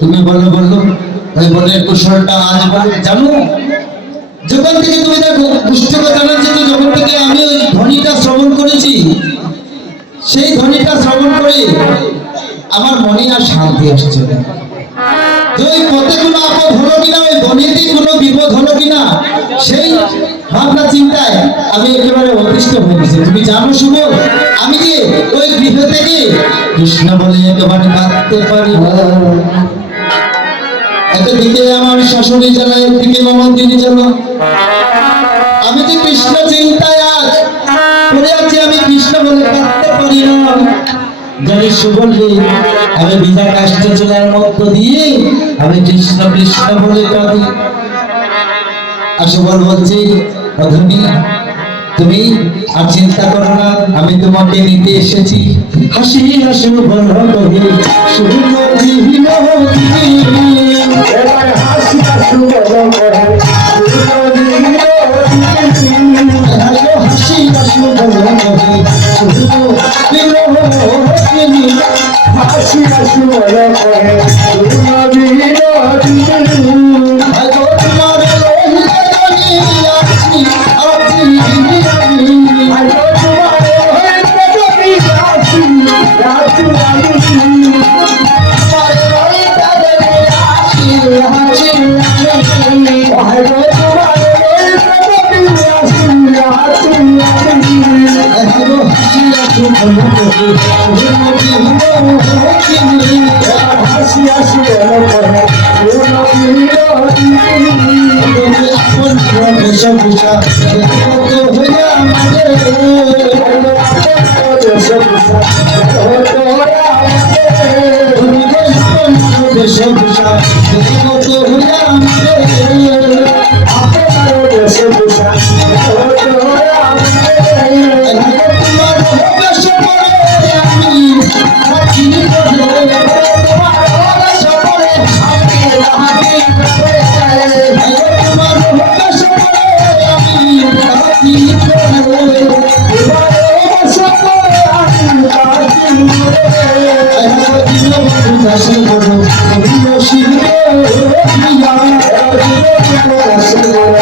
তুমি বলো বলো ওই বনের কুশলটা আজ বলে জানো? যখন থেকে তুমি দেখো পুস্তকে জানাচ্ছি তো, যখন থেকে আমি ওই ধ্বনিটা শ্রবণ করেছি, সেই ধ্বনিটা শ্রবণ করে আমার মনে আর শান্তি আসছে না। যে ওই পথে কোনো আপদ হলো কিনা, ওই ধ্বনিতেই কোনো বিপদ হলো কিনা, সেই ভাবনা চিন্তায় আমি একেবারে অতিষ্ঠ হয়ে গেছি। তুমি জানো শুভ, আমি যে ওই গৃহ থেকে কৃষ্ণ বলে একেবারে কাঁদতে পারি না। একদিকে আমার শাশুড়ি জ্বালা, একদিকে আমার দিদি জ্বালা। আমি যে কৃষ্ণ চিন্তায় আজ পড়ে আছি, আমি কৃষ্ণ বলে কাঁদতে পারি না। জানিস বললি আমি বিনা কাষ্ট চলার মধ্য দিয়ে আমি কৃষ্ণ কৃষ্ণ বলে কাঁদি। আসবল বলছি অধমি, তুমি আর চিন্তা করো না, আমি তোমাকে নিতে এসেছি। হাসি হাসি বল কহে শুভ জীবন, হাসি হাসি বল কহে হাসি হাসি বল কহে শুভ হাসি হাসি বল কহে